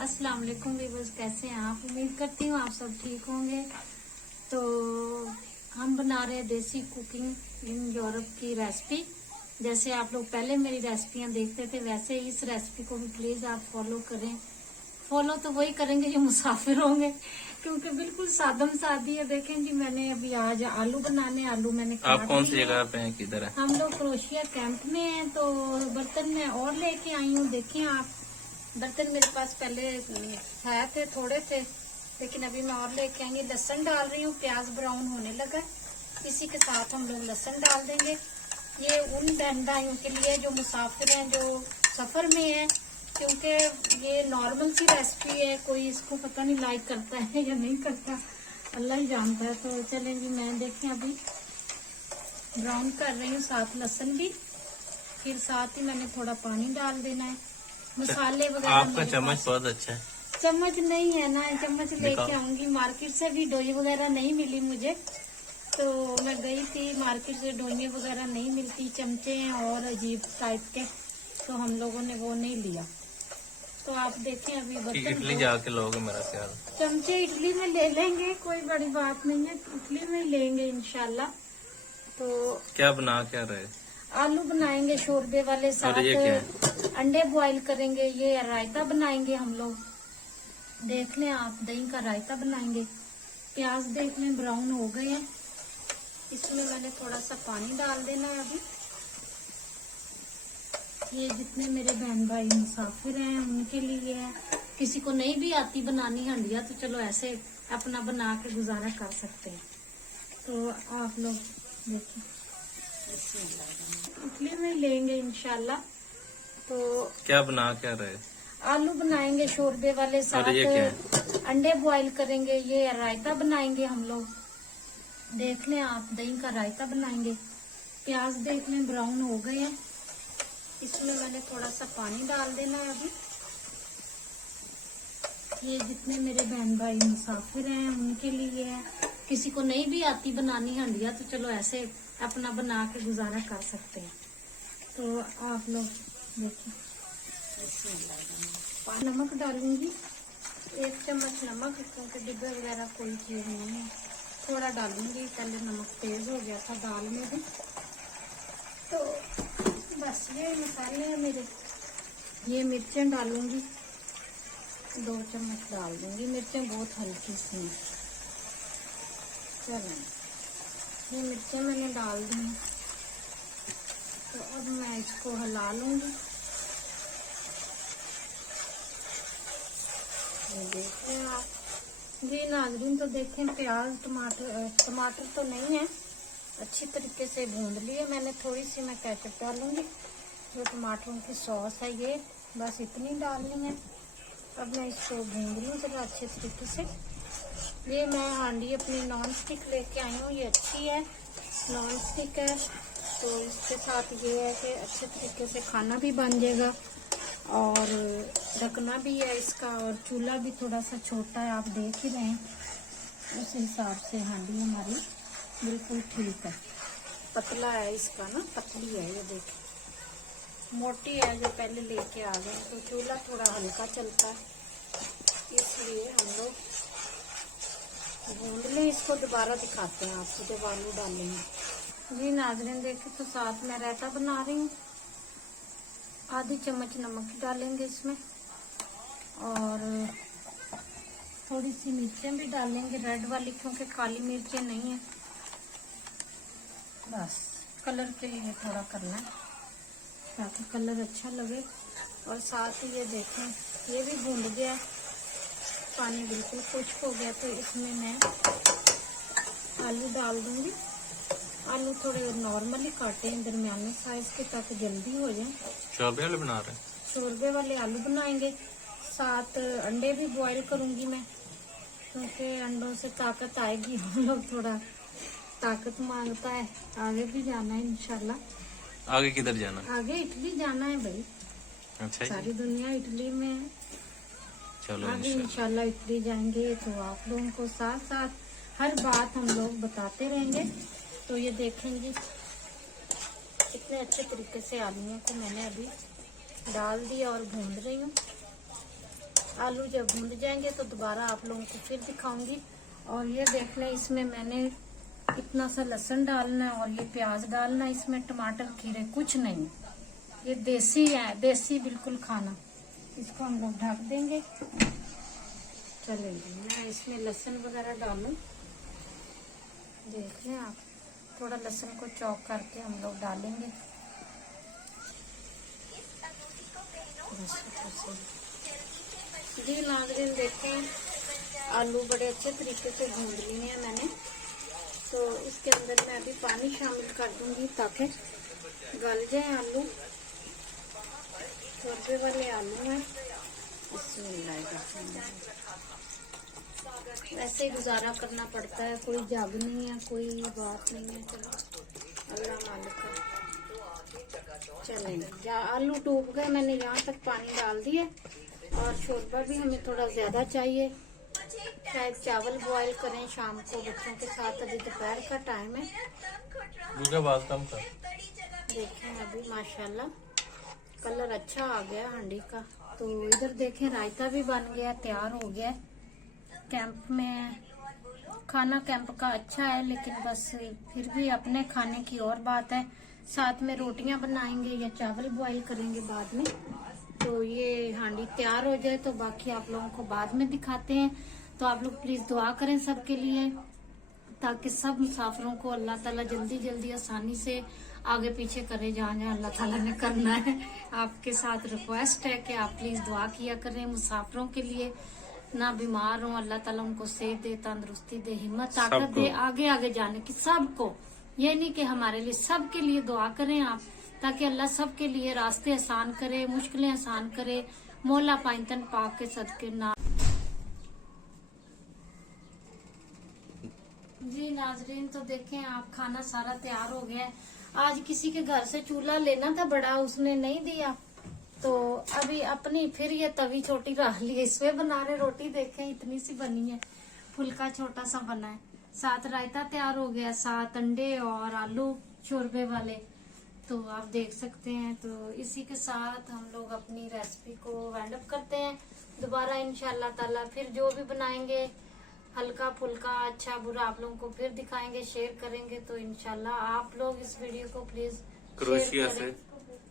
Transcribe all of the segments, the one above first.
अस्सलाम वालेकुम व्यूअर्स, कैसे हैं आप? उम्मीद करती हूँ आप सब ठीक होंगे। तो हम बना रहे हैं देसी कुकिंग इन यूरोप की रेसिपी। जैसे आप लोग पहले मेरी रेसिपियां देखते थे, वैसे इस रेसिपी को भी प्लीज आप फॉलो करें। फॉलो तो वही करेंगे जो मुसाफिर होंगे, क्योंकि बिल्कुल सादम सादी है। देखें जी, मैंने अभी आज आलू बनाने, आलू मैंने आप कौन सी जगह पे हैं, किधर है? हम लोग क्रोशिया कैंप में हैं। तो बर्तन मैं और लेके आई हूँ। देखें आप, बर्तन मेरे पास पहले है थे, थोड़े थे, लेकिन अभी मैं और लेके आएंगे। लहसुन डाल रही हूँ, प्याज ब्राउन होने लगा। इसी के साथ हम लोग लहसुन डाल देंगे। ये उन बहन भाइयों के लिए जो मुसाफिर हैं, जो सफर में हैं, क्योंकि ये नॉर्मल सी रेसिपी है। कोई इसको पता नहीं लाइक करता है या नहीं करता, अल्लाह ही जानता है। तो चलें जी, मैं देखें अभी ब्राउन कर रही हूँ, साथ लहसुन भी, फिर साथ ही मैंने थोड़ा पानी डाल देना है। मसाले वगैरह आपका चम्मच बहुत अच्छा है। चम्मच नहीं है ना, चम्मच लेके आऊंगी मार्केट से। भी डोई वगैरह नहीं मिली मुझे, तो मैं गई थी मार्केट से, डोई वगैरह नहीं मिलती, चमचे हैं और अजीब टाइप के, तो हम लोगों ने वो नहीं लिया। तो आप देखें अभी बर्तन इडली जाके लोगे मेरा ख्याल। चमचे इडली में ले लेंगे, कोई बड़ी बात नहीं है, इडली में लेंगे इंशाल्लाह। तो क्या बना क्या रहे? आलू बनाएंगे शोरबे वाले, साथ अंडे बॉईल करेंगे। ये रायता बनाएंगे हम लोग, देख लें आप, दही का रायता बनाएंगे। प्याज देख लें ब्राउन हो गए हैं, इसमें मैंने थोड़ा सा पानी डाल देना है अभी। ये जितने मेरे बहन भाई मुसाफिर हैं उनके लिए है। किसी को नहीं भी आती बनानी हंडिया, तो चलो ऐसे अपना बना के गुजारा कर सकते हैं। तो आप लोग देखिए, इडली में लेंगे इंशाल्लाह। तो क्या बना क्या रहे? आलू बनाएंगे शोरबे वाले, साथ अंडे बॉईल करेंगे। ये रायता बनाएंगे हम लोग, देख लें आप, दही का रायता बनाएंगे। प्याज देख लें ब्राउन हो गए हैं, इसमें मैंने थोड़ा सा पानी डाल देना है अभी। ये जितने मेरे बहन भाई मुसाफिर हैं उनके लिए है। किसी को नहीं भी आती बनानी हंडिया, तो चलो ऐसे अपना बना के गुजारा कर सकते हैं। तो आप लोग देखिए, नमक डालूंगी 1 चम्मच नमक, क्योंकि डिब्बे वगैरह कोई चीज नहीं है, थोड़ा डालूंगी। पहले नमक तेज हो गया था दाल में भी। तो बस ये मसाले हैं मेरे। ये मिर्चें डालूंगी, 2 चम्मच डाल दूंगी। मिर्चें बहुत हल्की सी हैं। चलो, ये मिर्चें मैंने डाल दी हैं। तो अब मैं इसको हिला लूंगी। देखते हैं आप जी नाज़रीन, तो देखें प्याज टमाटर तो नहीं है, अच्छी तरीके से भून लिए मैंने। थोड़ी सी मैं केचप डालूंगी, जो टमाटरों की सॉस है, ये बस इतनी डालनी है। अब मैं इसको भून लूँ जरा अच्छे तरीके से। ये मैं हांडी अपनी नॉन स्टिक लेके आई हूँ, ये अच्छी है, नॉन स्टिक है। तो इसके साथ ये है कि अच्छे तरीके से खाना भी बन जाएगा और ढकना भी है इसका, और चूल्हा भी थोड़ा सा छोटा है, आप देख ही रहे हैं। उस हिसाब से हांडी हमारी बिल्कुल ठीक है। पतला है इसका ना, पतली है ये, देखिए मोटी है जो पहले लेके आ गए। तो चूल्हा थोड़ा हल्का चलता है, इसलिए हम लोग भून लें इसको। दोबारा दिखाते हैं आपको जब आलू डालेंगे। जी नाज़रीन देखिए, तो साथ में रायता बना रही हूँ। आधी चम्मच नमक डालेंगे इसमें, और थोड़ी सी मिर्चें भी डालेंगे, रेड वाली, क्योंकि काली मिर्चें नहीं है, बस कलर के लिए थोड़ा करना है ताकि कलर अच्छा लगे। और साथ ही ये देखें, ये भी भून गया, पानी बिल्कुल खुश्क हो गया। तो इसमें मैं आलू डाल दूंगी। आलू थोड़े नॉर्मली काटे हैं, दरमियाने साइज के, ताकि जल्दी हो जाए। शोरबे वाले बना रहे हैं? शोरबे वाले आलू बनाएंगे। साथ अंडे भी बॉईल करूंगी मैं, क्योंकि अंडों से ताकत आएगी। हम लोग थोड़ा ताकत मांगता है। आगे भी जाना है इंशाल्लाह। आगे किधर जाना? आगे इटली जाना है भाई। अच्छा, सारी दुनिया इटली में है। चलो आगे इंशाल्लाह इटली जाएंगे, तो आप लोगों को साथ साथ हर बात हम लोग बताते रहेंगे। तो ये देखेंगे कितने अच्छे तरीके से आलूओं को मैंने अभी डाल दिया और भून रही हूँ। आलू जब भून जाएंगे तो दोबारा आप लोगों को फिर दिखाऊंगी। और ये देख लें, इसमें मैंने इतना सा लहसुन डालना है और ये प्याज डालना है, इसमें टमाटर खीरे कुछ नहीं, ये देसी है, देसी बिल्कुल खाना। इसको हम लोग ढक देंगे। चलेंगे, मैं इसमें लहसुन वगैरह डालूं, देख लें आप, थोड़ा लहसुन को चॉप करके हम लोग डालेंगे। जी नाज़रीन, देखें आलू बड़े अच्छे तरीके से भून लिए हैं मैंने, तो इसके अंदर मैं अभी पानी शामिल कर दूंगी ताकि गल जाए आलू। छोटे वाले आलू हैं, वैसे ही गुजारा करना पड़ता है, कोई जग नहीं है, कोई बात नहीं है। चलो अल्लाह मालिक है। चलें, आलू डूब गए, मैंने यहाँ तक पानी डाल दिए। और शोरबा भी हमें थोड़ा ज्यादा चाहिए, शायद चावल बॉईल करें शाम को बच्चों के साथ, अभी दोपहर का टाइम है। कम कर। देखें अभी माशाल्लाह कलर अच्छा आ गया हांडी का। तो इधर देखें रायता भी बन गया, तैयार हो गया। कैंप में खाना कैंप का अच्छा है, लेकिन बस फिर भी अपने खाने की और बात है। साथ में रोटियां बनाएंगे या चावल बॉईल करेंगे बाद में। तो ये हांडी तैयार हो जाए तो बाकी आप लोगों को बाद में दिखाते हैं। तो आप लोग प्लीज दुआ करें सबके लिए, ताकि सब मुसाफिरों को अल्लाह ताला जल्दी जल्दी आसानी से आगे पीछे करे जहाँ जहाँ अल्लाह ताला ने करना है। आपके साथ रिक्वेस्ट है कि आप प्लीज दुआ किया करें मुसाफिरों के लिए, ना बीमार हो, अल्लाह ताला उनको सेहत दे, तंदुरुस्ती दे, हिम्मत ताकत दे आगे आगे जाने की। सबको, ये नहीं कि हमारे लिए, सबके लिए दुआ करें आप, ताकि अल्लाह सबके लिए रास्ते आसान करे, मुश्किलें आसान करे। मौला पाइंतन पाक के सदके ना। जी नाजरीन, तो देखें आप, खाना सारा तैयार हो गया है। आज किसी के घर से चूल्हा लेना था बड़ा, उसने नहीं दिया, तो अभी अपनी फिर ये तवी छोटी रख ली, इसमें बना रहे रोटी। देखें इतनी सी बनी है, फुल्का छोटा सा बना है। साथ रायता तैयार हो गया, साथ अंडे और आलू शोरबे वाले, तो आप देख सकते हैं। तो इसी के साथ हम लोग अपनी रेसिपी को वाइंड अप करते हैं। दोबारा इंशाल्लाह ताला फिर जो भी बनाएंगे हल्का फुल्का अच्छा बुरा आप लोगों को फिर दिखाएंगे, शेयर करेंगे। तो इंशाल्लाह आप लोग इस वीडियो को प्लीज क्रोशिया से,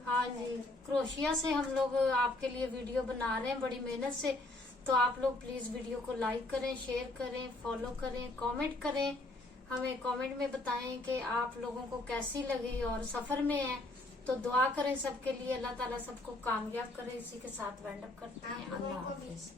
हाँ जी, क्रोशिया से हम लोग आपके लिए वीडियो बना रहे हैं बड़ी मेहनत से। तो आप लोग प्लीज वीडियो को लाइक करें, शेयर करें, फॉलो करें, कमेंट करें। हमें कमेंट में बताएं कि आप लोगों को कैसी लगी और सफर में है तो दुआ करें सबके लिए, अल्लाह ताला सबको कामयाब करे। इसी के साथ वाइंड अप करते हैं। अल्लाह हाफिज।